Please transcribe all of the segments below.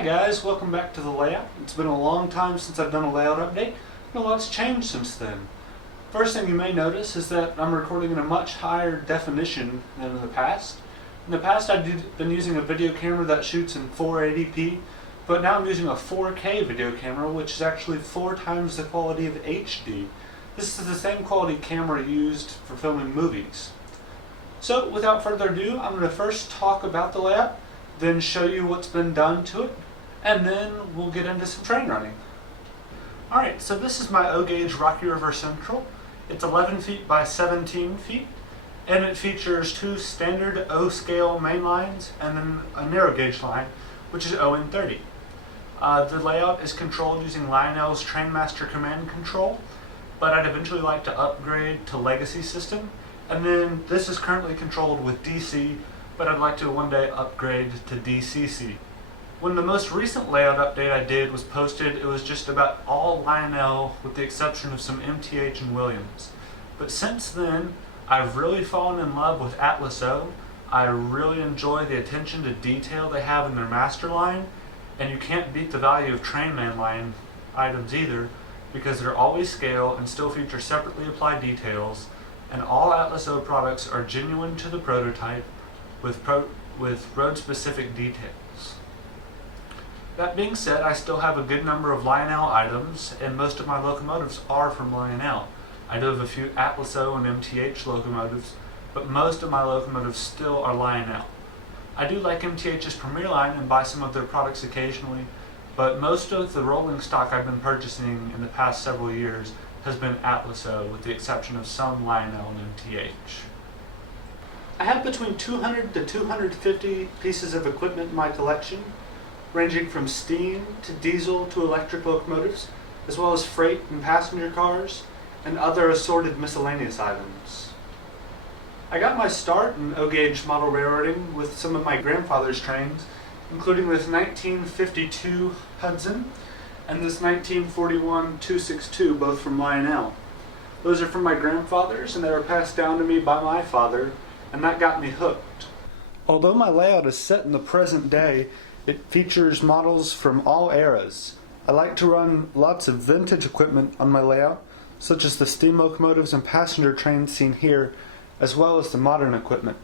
Hi guys, welcome back to the layout. It's been a long time since I've done a layout update, and a lot's changed since then. First thing you may notice is that I'm recording in a much higher definition than in the past. In the past I've been using a video camera that shoots in 480p, but now I'm using a 4K video camera, which is actually 4 times the quality of HD. This is the same quality camera used for filming movies. So without further ado, I'm going to first talk about the layout, then show you what's been done to it, and then we'll get into some train running. Alright, so this is my O-Gauge Rocky River Central. It's 11 feet by 17 feet, and it features 2 standard O-scale main lines and then a narrow gauge line, which is ON30. The layout is controlled using Lionel's Trainmaster Command Control, but I'd eventually like to upgrade to Legacy System, and then this is currently controlled with DC, but I'd like to one day upgrade to DCC. When the most recent layout update I did was posted, it was just about all Lionel with the exception of some MTH and Williams. But since then, I've really fallen in love with Atlas O. I really enjoy the attention to detail they have in their master line, and you can't beat the value of Trainman line items either, because they're always scale and still feature separately applied details, and all Atlas O products are genuine to the prototype with road-specific details. That being said, I still have a good number of Lionel items, and most of my locomotives are from Lionel. I do have a few Atlas O and MTH locomotives, but most of my locomotives still are Lionel. I do like MTH's Premier Line and buy some of their products occasionally, but most of the rolling stock I've been purchasing in the past several years has been Atlas O, with the exception of some Lionel and MTH. I have between 200 to 250 pieces of equipment in my collection, ranging from steam to diesel to electric locomotives, as well as freight and passenger cars, and other assorted miscellaneous items. I got my start in O-Gauge model railroading with some of my grandfather's trains, including this 1952 Hudson and this 1941 262, both from Lionel. Those are from my grandfather's, and they were passed down to me by my father, and that got me hooked. Although my layout is set in the present day, it features models from all eras. I like to run lots of vintage equipment on my layout, such as the steam locomotives and passenger trains seen here, as well as the modern equipment.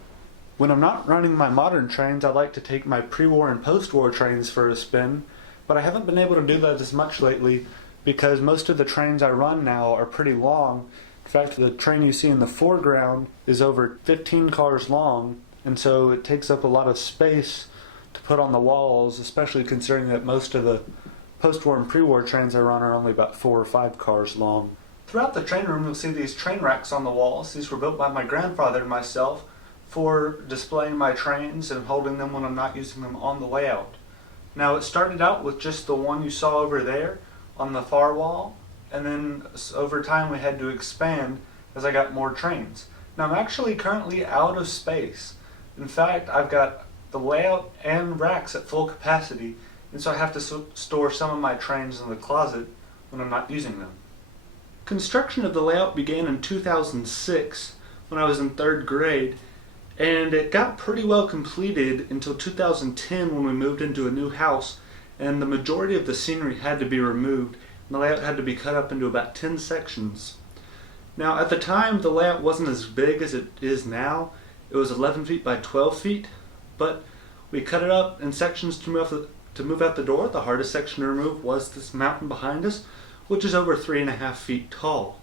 When I'm not running my modern trains, I like to take my pre-war and post-war trains for a spin, but I haven't been able to do that as much lately because most of the trains I run now are pretty long. In fact, the train you see in the foreground is over 15 cars long, and so it takes up a lot of space to put on the walls, especially considering that most of the post-war and pre-war trains I run are only about 4 or 5 cars long. Throughout the train room, you'll see these train racks on the walls. These were built by my grandfather and myself for displaying my trains and holding them when I'm not using them on the layout. Now, it started out with just the one you saw over there on the far wall, and then over time we had to expand as I got more trains. Now, I'm actually currently out of space. In fact, I've got the layout and racks at full capacity, and so I have to store some of my trains in the closet when I'm not using them. Construction of the layout began in 2006 when I was in 3rd grade, and it got pretty well completed until 2010 when we moved into a new house, and the majority of the scenery had to be removed, and the layout had to be cut up into about 10 sections. Now, at the time, the layout wasn't as big as it is now. It was 11 feet by 12 feet, but we cut it up in sections to move out the door. The hardest section to remove was this mountain behind us, which is over 3.5 feet tall.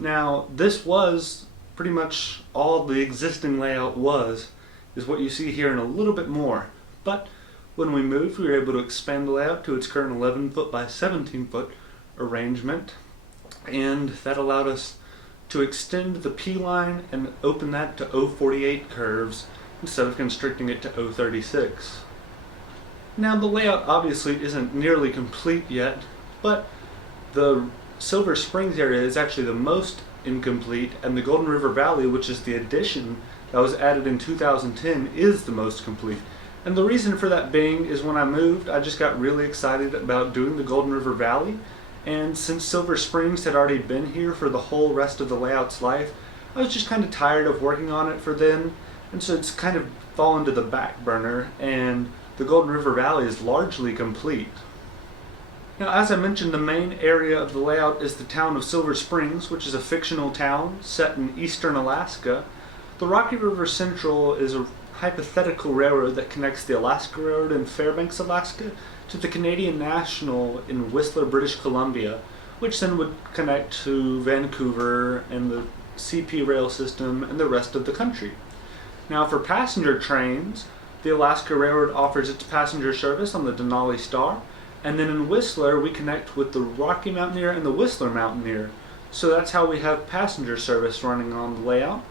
Now, this was pretty much all the existing layout is what you see here and a little bit more. But when we moved, we were able to expand the layout to its current 11 foot by 17 foot arrangement, and that allowed us to extend the P line and open that to 048 curves instead of constricting it to 036. Now, the layout obviously isn't nearly complete yet, but the Silver Springs area is actually the most incomplete, and the Golden River Valley, which is the addition that was added in 2010, is the most complete. And the reason for that being is when I moved, I just got really excited about doing the Golden River Valley, and since Silver Springs had already been here for the whole rest of the layout's life, I was just kind of tired of working on it for then, and so it's kind of fallen to the back burner, and the Golden River Valley is largely complete. Now, as I mentioned, the main area of the layout is the town of Silver Springs, which is a fictional town set in eastern Alaska. The Rocky River Central is a hypothetical railroad that connects the Alaska Railroad in Fairbanks, Alaska, to the Canadian National in Whistler, British Columbia, which then would connect to Vancouver and the CP rail system and the rest of the country. Now, for passenger trains, the Alaska Railroad offers its passenger service on the Denali Star, and then in Whistler we connect with the Rocky Mountaineer and the Whistler Mountaineer. So that's how we have passenger service running on the layout,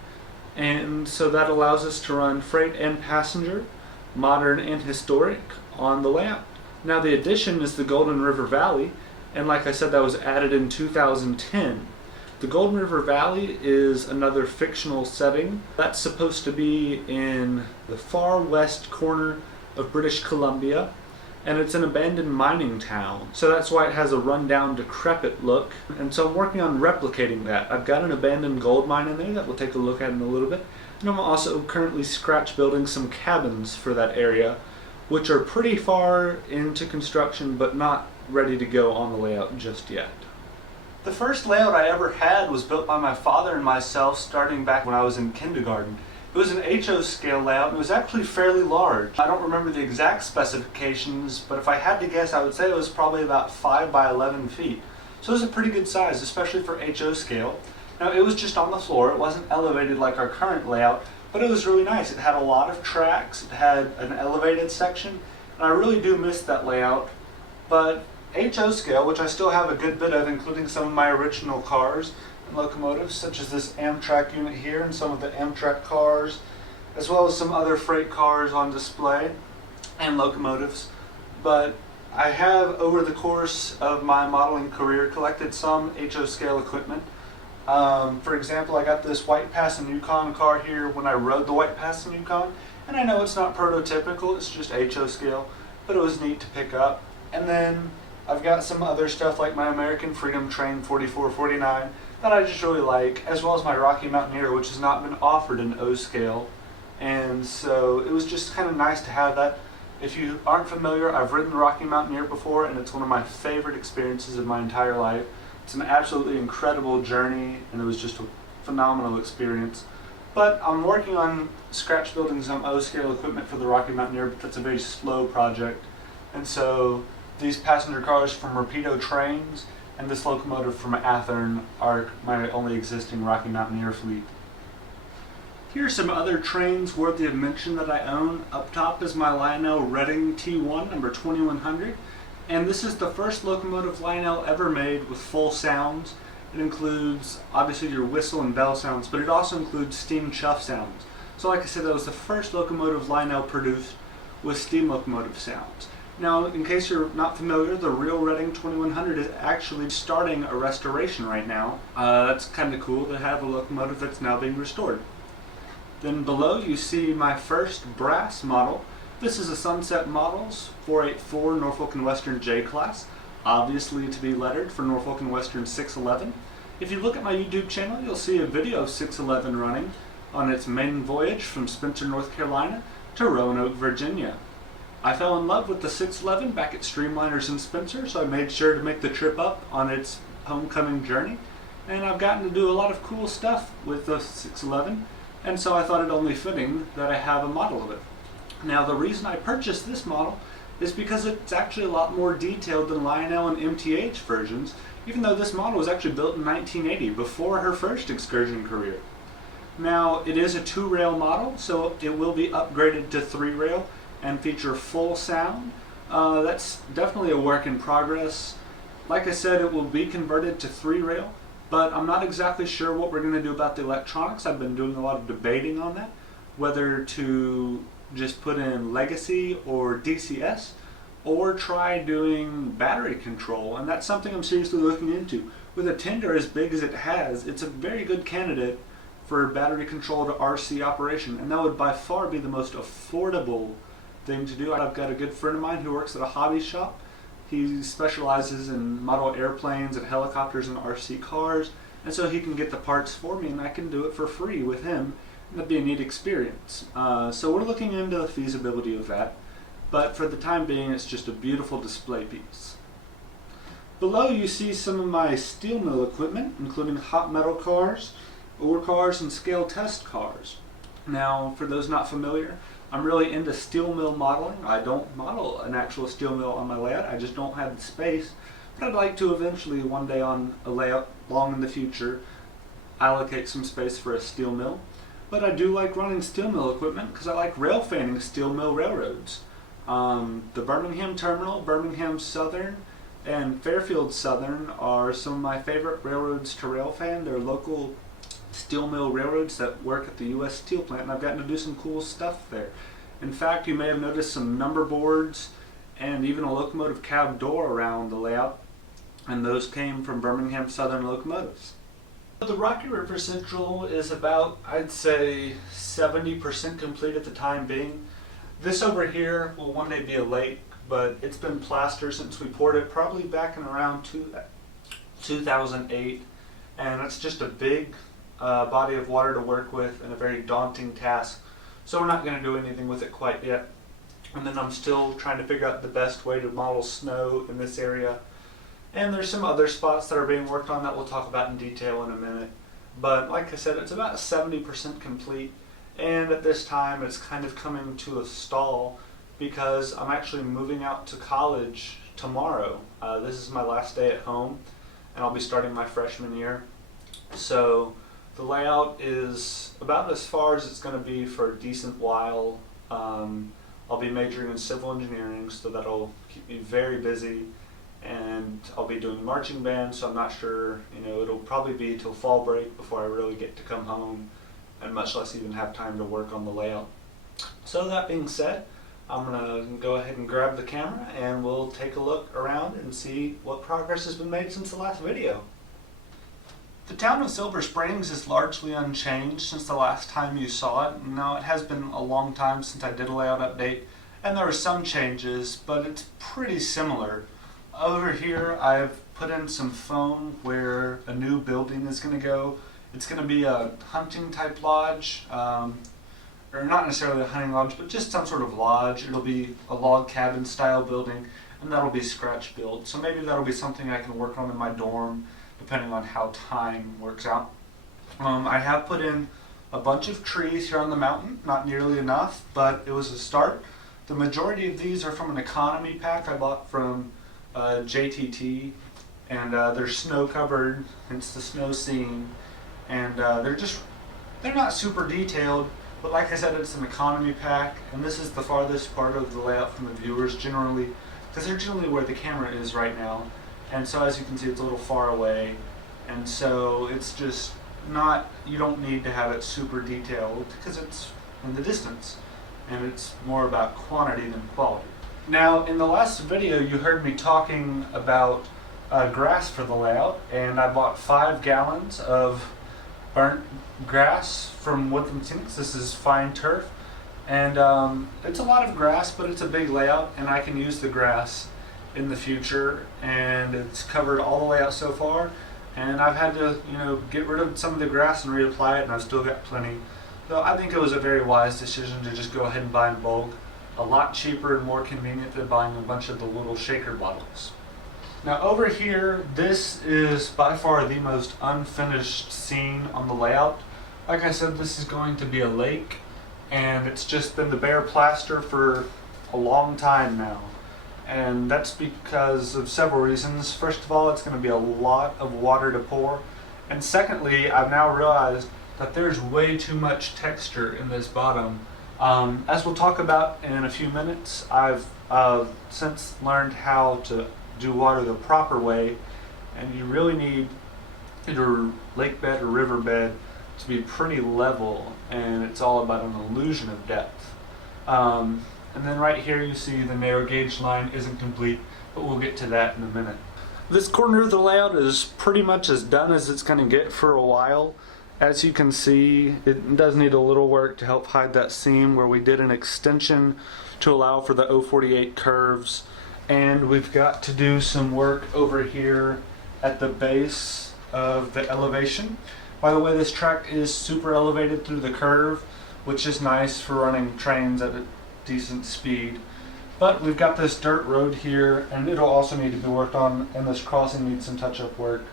and so that allows us to run freight and passenger, modern and historic, on the layout. Now, the addition is the Golden River Valley, and like I said, that was added in 2010. The Golden River Valley is another fictional setting that's supposed to be in the far west corner of British Columbia, and it's an abandoned mining town. So that's why it has a rundown, decrepit look, and so I'm working on replicating that. I've got an abandoned gold mine in there that we'll take a look at in a little bit, and I'm also currently scratch building some cabins for that area, which are pretty far into construction but not ready to go on the layout just yet. The first layout I ever had was built by my father and myself starting back when I was in kindergarten. It was an HO scale layout and it was actually fairly large. I don't remember the exact specifications, but if I had to guess, I would say it was probably about 5 by 11 feet. So it was a pretty good size, especially for HO scale. Now, it was just on the floor. It wasn't elevated like our current layout, but it was really nice. It had a lot of tracks. It had an elevated section, and I really do miss that layout. But HO scale, which I still have a good bit of, including some of my original cars and locomotives, such as this Amtrak unit here and some of the Amtrak cars, as well as some other freight cars on display and locomotives. But I have, over the course of my modeling career, collected some HO scale equipment. For example, I got this White Pass and Yukon car here when I rode the White Pass and Yukon, and I know it's not prototypical, it's just HO scale, but it was neat to pick up. And then I've got some other stuff like my American Freedom Train 4449 that I just really like, as well as my Rocky Mountaineer, which has not been offered in O scale. And so it was just kind of nice to have that. If you aren't familiar, I've ridden the Rocky Mountaineer before, and it's one of my favorite experiences of my entire life. It's an absolutely incredible journey, and it was just a phenomenal experience. But I'm working on scratch building some O scale equipment for the Rocky Mountaineer, but that's a very slow project. And so these passenger cars from Rapido Trains and this locomotive from Athearn are my only existing Rocky Mountaineer fleet. Here are some other trains worthy of mention that I own. Up top is my Lionel Reading T1 number 2100, and this is the first locomotive Lionel ever made with full sounds. It includes obviously your whistle and bell sounds, but it also includes steam chuff sounds. So like I said, that was the first locomotive Lionel produced with steam locomotive sounds. Now, in case you're not familiar, the real Reading 2100 is actually starting a restoration right now. That's kind of cool to have a locomotive that's now being restored. Then below you see my first brass model. This is a Sunset Models 484 Norfolk and Western J class, obviously to be lettered for Norfolk and Western 611. If you look at my YouTube channel, you'll see a video of 611 running on its maiden voyage from Spencer, North Carolina to Roanoke, Virginia. I fell in love with the 611 back at Streamliners in Spencer, so I made sure to make the trip up on its homecoming journey. And I've gotten to do a lot of cool stuff with the 611, and so I thought it only fitting that I have a model of it. Now, the reason I purchased this model is because it's actually a lot more detailed than Lionel and MTH versions, even though this model was actually built in 1980, before her first excursion career. Now, it is a 2-rail model, so it will be upgraded to 3-rail and feature full sound. That's definitely a work in progress. Like I said, it will be converted to 3-rail, but I'm not exactly sure what we're going to do about the electronics. I've been doing a lot of debating on that, whether to just put in Legacy or DCS, or try doing battery control, and that's something I'm seriously looking into. With a tender as big as it has, it's a very good candidate for battery controlled RC operation, and that would by far be the most affordable thing to do. I've got a good friend of mine who works at a hobby shop. He specializes in model airplanes and helicopters and RC cars, and so he can get the parts for me and I can do it for free with him. That'd be a neat experience. So we're looking into the feasibility of that. but for the time being it's just a beautiful display piece. Below you see some of my steel mill equipment, including hot metal cars, ore cars, and scale test cars. Now, for those not familiar, I'm really into steel mill modeling. I don't model an actual steel mill on my layout, I just don't have the space, but I'd like to eventually one day on a layout long in the future allocate some space for a steel mill. But I do like running steel mill equipment because I like rail fanning steel mill railroads. The Birmingham Terminal, Birmingham Southern, and Fairfield Southern are some of my favorite railroads to rail fan. They're local steel mill railroads that work at the U.S. Steel plant, and I've gotten to do some cool stuff there. In fact, you may have noticed some number boards and even a locomotive cab door around the layout, and those came from Birmingham Southern locomotives. The Rocky River Central is about, I'd say, 70% complete at the time being. This over here will one day be a lake, but it's been plastered since we poured it probably back in around 2008, and it's just a big body of water to work with and a very daunting task, so we're not going to do anything with it quite yet. And then I'm still trying to figure out the best way to model snow in this area, and there's some other spots that are being worked on that we'll talk about in detail in a minute. But like I said, it's about 70% complete, and at this time it's kind of coming to a stall because I'm actually moving out to college tomorrow. This is my last day at home, and I'll be starting my freshman year. So the layout is about as far as it's going to be for a decent while. I'll be majoring in civil engineering, so that'll keep me very busy, and I'll be doing marching band, so I'm not sure, it'll probably be till fall break before I really get to come home, and much less even have time to work on the layout. So that being said, I'm going to go ahead and grab the camera and we'll take a look around and see what progress has been made since the last video. The town of Silver Springs is largely unchanged since the last time you saw it. Now, it has been a long time since I did a layout update, and there were some changes, but it's pretty similar. Over here I've put in some foam where a new building is going to go. It's going to be a hunting type lodge, or not necessarily a hunting lodge, but just some sort of lodge. It'll be a log cabin style building, and that'll be scratch built. So maybe that'll be something I can work on in my dorm, depending on how time works out. I have put in a bunch of trees here on the mountain, not nearly enough, but it was a start. The majority of these are from an economy pack I bought from JTT, and they're snow covered, hence the snow scene, and they're not super detailed, but like I said, it's an economy pack, and this is the farthest part of the layout from the viewers generally, because they're generally where the camera is right now. And so as you can see, it's a little far away, and so it's just not, you don't need to have it super detailed because it's in the distance, and it's more about quantity than quality. Now, in the last video you heard me talking about grass for the layout, and I bought 5 gallons of burnt grass from Woodland Scenics. This is fine turf, and it's a lot of grass, but it's a big layout, and I can use the grass in the future, and it's covered all the way out so far, and I've had to get rid of some of the grass and reapply it, and I've still got plenty. So I think it was a very wise decision to just go ahead and buy in bulk. A lot cheaper and more convenient than buying a bunch of the little shaker bottles. Now over here, this is by far the most unfinished scene on the layout. Like I said, this is going to be a lake, and it's just been the bare plaster for a long time now. And that's because of several reasons. First of all, it's going to be a lot of water to pour. And secondly, I've now realized that there's way too much texture in this bottom. As we'll talk about in a few minutes, I've since learned how to do water the proper way, and you really need your lake bed or river bed to be pretty level, and it's all about an illusion of depth. And then right here you see the narrow gauge line isn't complete, but we'll get to that in a minute. This corner of the layout is pretty much as done as it's going to get for a while. As you can see, it does need a little work to help hide that seam where we did an extension to allow for the 048 curves. And we've got to do some work over here at the base of the elevation. By the way, this track is super elevated through the curve, which is nice for running trains at a decent speed. But we've got this dirt road here, and it'll also need to be worked on, and this crossing needs some touch-up work.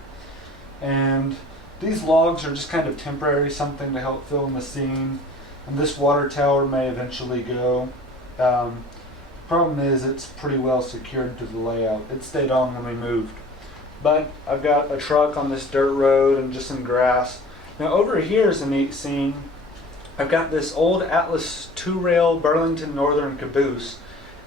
And these logs are just kind of temporary, something to help fill in the scene. And this water tower may eventually go. Problem is, it's pretty well secured to the layout. It stayed on when we moved. But I've got a truck on this dirt road and just some grass. Now over here is a neat scene. I've got this old Atlas 2-rail Burlington Northern caboose,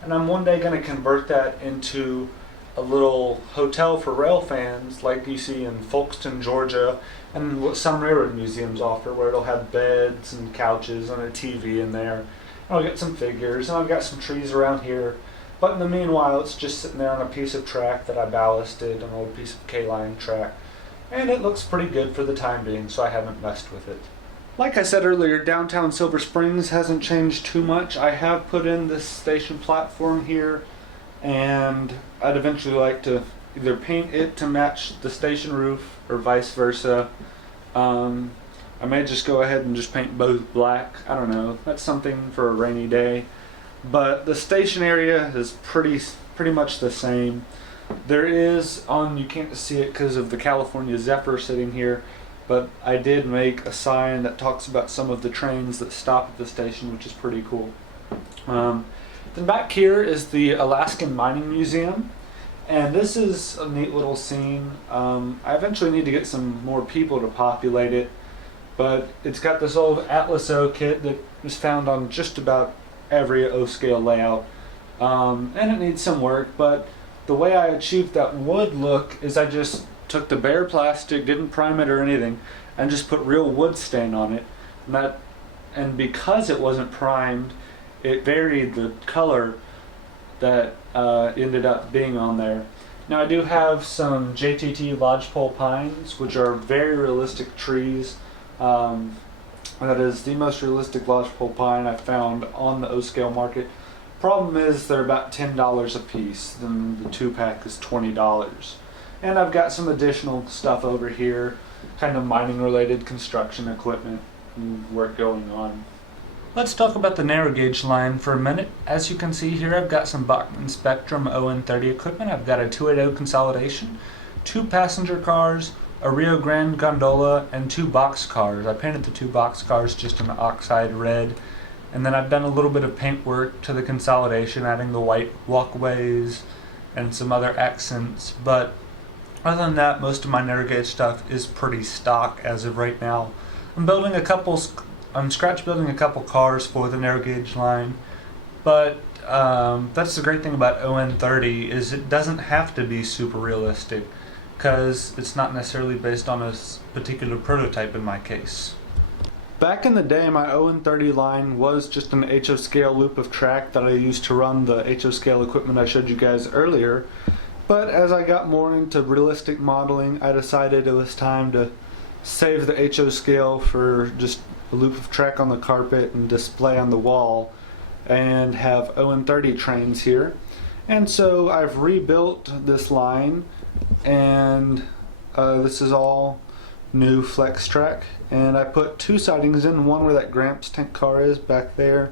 and I'm one day going to convert that into a little hotel for rail fans like you see in Folkston, Georgia, and what some railroad museums offer, where it'll have beds and couches and a TV in there. And I'll get some figures, and I've got some trees around here. But in the meanwhile, it's just sitting there on a piece of track that I ballasted, an old piece of K-line track. And it looks pretty good for the time being, so I haven't messed with it. Like I said earlier, downtown Silver Springs hasn't changed too much. I have put in this station platform here, and I'd eventually like to either paint it to match the station roof or vice versa. I may just go ahead and just paint both black. I don't know. That's something for a rainy day. But the station area is pretty much the same. There is you can't see it because of the California Zephyr sitting here, but I did make a sign that talks about some of the trains that stop at the station, which is pretty cool. Then back here is the Alaskan Mining Museum, and this is a neat little scene. I eventually need to get some more people to populate it, but it's got this old Atlas O kit that was found on just about every O-scale layout, and it needs some work, but the way I achieved that wood look is I just took the bare plastic, didn't prime it or anything, and just put real wood stain on it. And because it wasn't primed, it varied the color that ended up being on there. Now I do have some JTT lodgepole pines, which are very realistic trees. That is the most realistic lodgepole pine I've found on the O-scale market. Problem is they're about $10 a piece, then the 2-pack is $20. And I've got some additional stuff over here, kind of mining related construction equipment and work going on. Let's talk about the narrow gauge line for a minute. As you can see here, I've got some Bachmann Spectrum ON30 equipment. I've got a 280 consolidation, 2 passenger cars, a Rio Grande gondola, and 2 box cars. I painted the 2 box cars just an oxide red. And then I've done a little bit of paint work to the consolidation, adding the white walkways and some other accents. But other than that, most of my narrow gauge stuff is pretty stock as of right now. I'm scratch building a couple cars for the narrow gauge line, but that's the great thing about ON30 is it doesn't have to be super realistic, because it's not necessarily based on a particular prototype in my case. Back in the day, my ON30 line was just an HO scale loop of track that I used to run the HO scale equipment I showed you guys earlier. But as I got more into realistic modeling, I decided it was time to save the HO scale for just a loop of track on the carpet and display on the wall, and have ON30 trains here. And so I've rebuilt this line, and this is all new flex track, and I put 2 sidings in, one where that Gramps tank car is back there,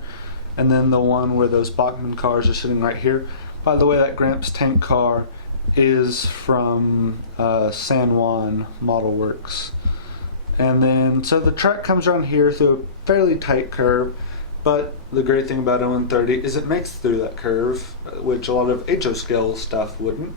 and then the one where those Bachmann cars are sitting right here. By the way, that Gramps tank car is from San Juan Model Works. And then, so the track comes around here through a fairly tight curve, but the great thing about ON30 is it makes through that curve, which a lot of HO scale stuff wouldn't.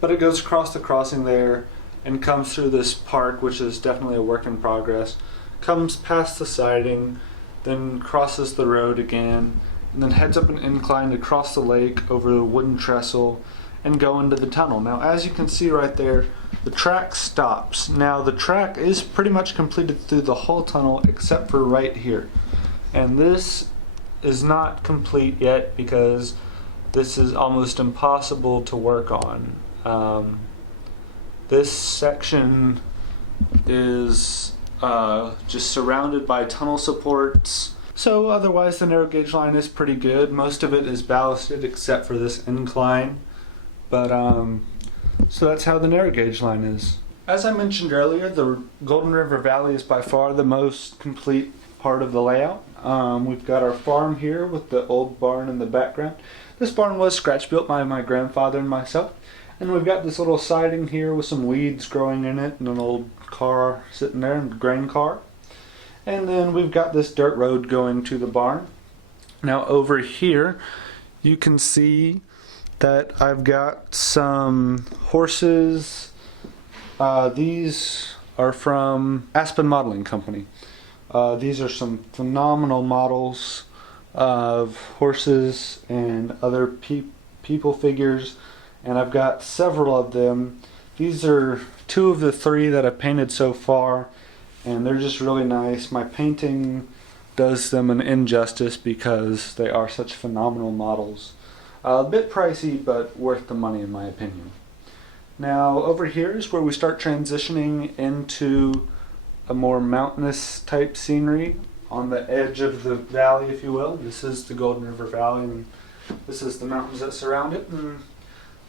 But it goes across the crossing there and comes through this park, which is definitely a work in progress, comes past the siding, then crosses the road again, and then heads up an incline to cross the lake over the wooden trestle and go into the tunnel. Now, as you can see right there, the track stops. Now, the track is pretty much completed through the whole tunnel except for right here. And this is not complete yet because this is almost impossible to work on. This section is just surrounded by tunnel supports. So otherwise the narrow gauge line is pretty good. Most of it is ballasted except for this incline. But so that's how the narrow gauge line is. As I mentioned earlier, the Golden River Valley is by far the most complete part of the layout. We've got our farm here with the old barn in the background. This barn was scratch built by my grandfather and myself. And we've got this little siding here with some weeds growing in it and an old car sitting there, a grain car. And then we've got this dirt road going to the barn. Now over here you can see that I've got some horses. These are from Aspen Modeling Company. These are some phenomenal models of horses and other people figures, and I've got several of them. These are 2 of the 3 that I've painted so far, and they're just really nice. My painting does them an injustice because they are such phenomenal models. A bit pricey, but worth the money in my opinion. Now over here is where we start transitioning into a more mountainous type scenery on the edge of the valley, if you will. This is the Golden River Valley, and this is the mountains that surround it, and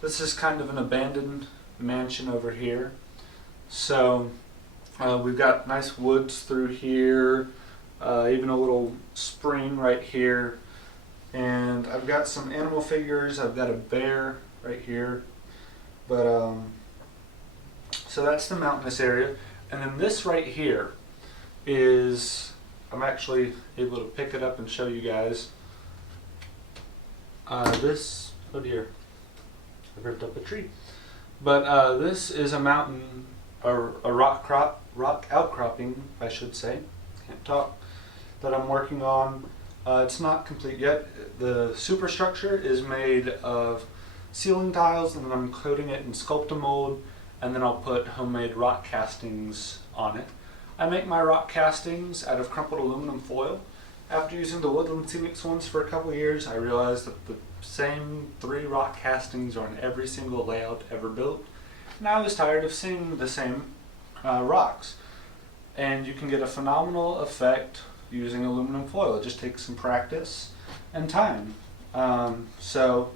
this is kind of an abandoned mansion over here. So we've got nice woods through here, even a little spring right here, and I've got some animal figures. I've got a bear right here, but so that's the mountainous area. And then this right here is, I'm actually able to pick it up and show you guys. This, oh dear, I ripped up a tree. But this is a mountain, a rock outcropping, I should say, can't talk, that I'm working on. It's not complete yet. The superstructure is made of ceiling tiles, and then I'm coating it in Sculptamold, and then I'll put homemade rock castings on it. I make my rock castings out of crumpled aluminum foil. After using the Woodland Scenics ones for a couple of years, I realized that the same 3 rock castings are on every single layout ever built, and I was tired of seeing the same rocks. And you can get a phenomenal effect using aluminum foil. It just takes some practice and time. So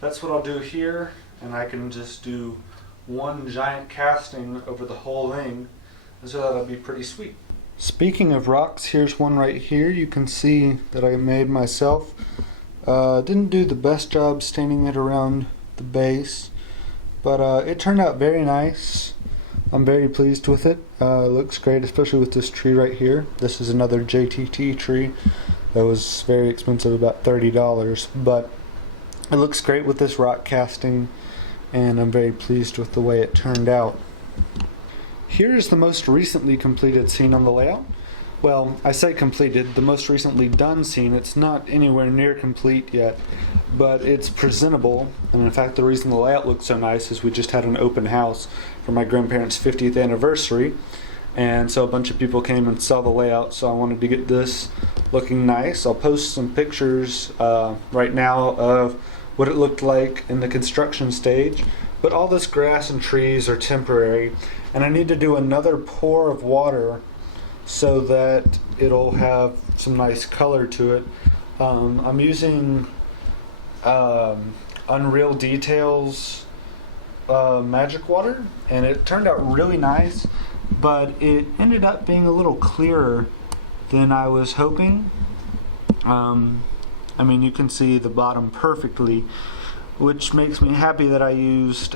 that's what I'll do here, and I can just do one giant casting over the whole thing, so that'll be pretty sweet. Speaking of rocks, here's one right here. You can see that I made myself. Didn't do the best job staining it around the base, but it turned out very nice. I'm very pleased with it. It looks great, especially with this tree right here. This is another JTT tree that was very expensive, about $30, but it looks great with this rock casting, and I'm very pleased with the way it turned out. Here's the most recently completed scene on the layout. Well, I say completed, the most recently done scene. It's not anywhere near complete yet, but it's presentable. And in fact, the reason the layout looks so nice is we just had an open house for my grandparents' 50th anniversary, and so a bunch of people came and saw the layout, so I wanted to get this looking nice. I'll post some pictures right now of what it looked like in the construction stage, but all this grass and trees are temporary, and I need to do another pour of water so that it'll have some nice color to it. I'm using Unreal Details magic water, and it turned out really nice, but it ended up being a little clearer than I was hoping. I mean, you can see the bottom perfectly, which makes me happy that I used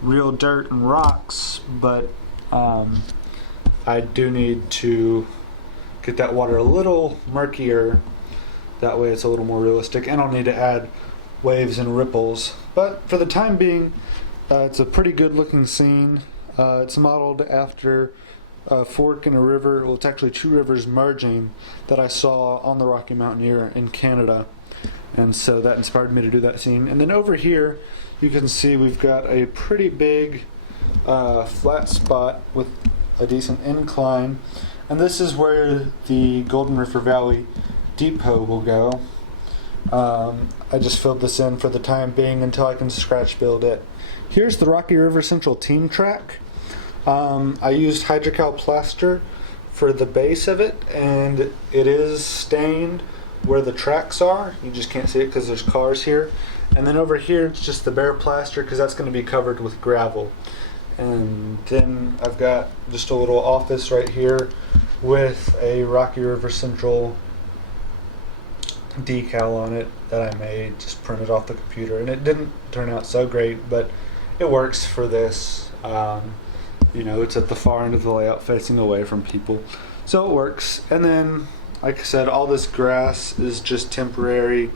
real dirt and rocks, but I do need to get that water a little murkier, that way it's a little more realistic, and I'll need to add waves and ripples. But for the time being, it's a pretty good looking scene. It's modeled after a fork in a river. Well, it's actually 2 rivers merging that I saw on the Rocky Mountaineer in Canada, and so that inspired me to do that scene. And then over here you can see we've got a pretty big flat spot with a decent incline, and this is where the Golden River Valley Depot will go. I just filled this in for the time being until I can scratch build it. Here's the Rocky River Central team track. I used Hydrocal plaster for the base of it, and it is stained where the tracks are. You just can't see it because there's cars here. And then over here it's just the bare plaster because that's going to be covered with gravel. And then I've got just a little office right here with a Rocky River Central decal on it that I made, just printed off the computer, and it didn't turn out so great, but it works for this. You know, it's at the far end of the layout facing away from people, so it works. And then, like I said, all this grass is just temporary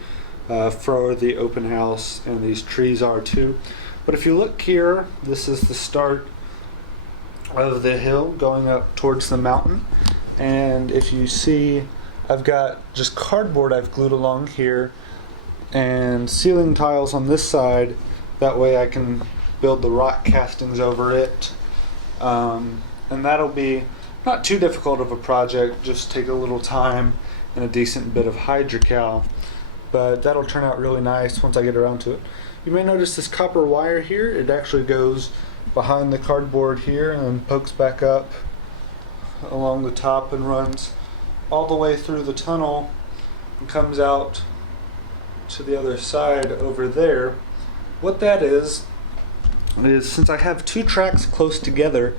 for the open house, and these trees are too. But if you look here, this is the start of the hill going up towards the mountain, and if you see, I've got just cardboard I've glued along here and ceiling tiles on this side, that way I can build the rock castings over it, and that'll be not too difficult of a project, just take a little time and a decent bit of hydrocal, but that'll turn out really nice once I get around to it. You may notice this copper wire here, it actually goes behind the cardboard here and then pokes back up along the top and runs all the way through the tunnel and comes out to the other side over there. What that is since I have two tracks close together,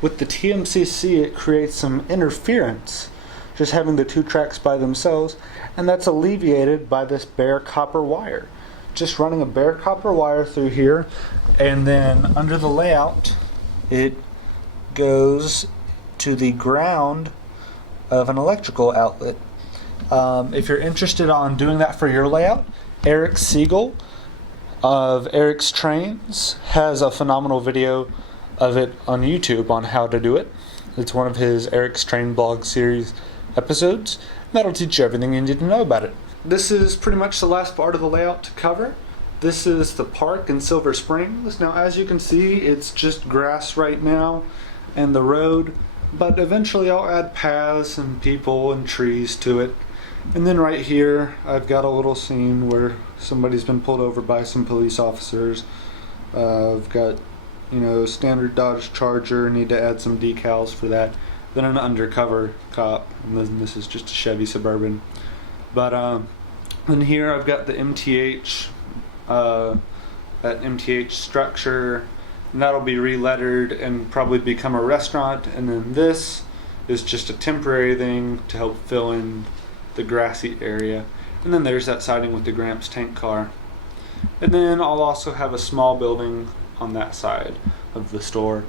with the TMCC it creates some interference just having the two tracks by themselves, and that's alleviated by this bare copper wire. Just running a bare copper wire through here, and then under the layout it goes to the ground of an electrical outlet. If you're interested on doing that for your layout, Eric Siegel of Eric's Trains has a phenomenal video of it on YouTube on how to do it. It's one of his Eric's Train blog series episodes. That'll teach you everything you need to know about it. This is pretty much the last part of the layout to cover. This is the park in Silver Springs. Now, as you can see, it's just grass right now and the road, but eventually I'll add paths and people and trees to it. And then right here, I've got a little scene where somebody's been pulled over by some police officers. I've got, you know, standard Dodge Charger, need to add some decals for that. Then an undercover cop, and then this is just a Chevy Suburban. But then here I've got the MTH, that MTH structure, and that'll be re-lettered and probably become a restaurant. And then this is just a temporary thing to help fill in the grassy area. And then there's that siding with the Gramps tank car. And then I'll also have a small building on that side of the store.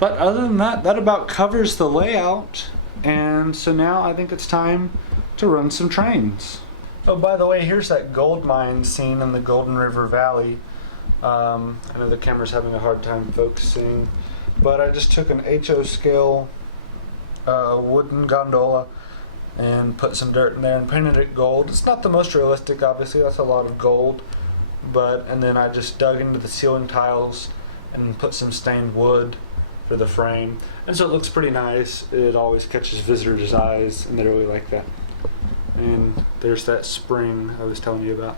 But other than that, that about covers the layout. And so now I think it's time to run some trains. Oh, by the way, here's that gold mine scene in the Golden River Valley. I know the camera's having a hard time focusing, but I just took an HO scale wooden gondola and put some dirt in there and painted it gold. It's not the most realistic, obviously, that's a lot of gold, and then I just dug into the ceiling tiles and put some stained wood for the frame, and so it looks pretty nice. It always catches visitors' eyes and they really like that. And there's that spring I was telling you about.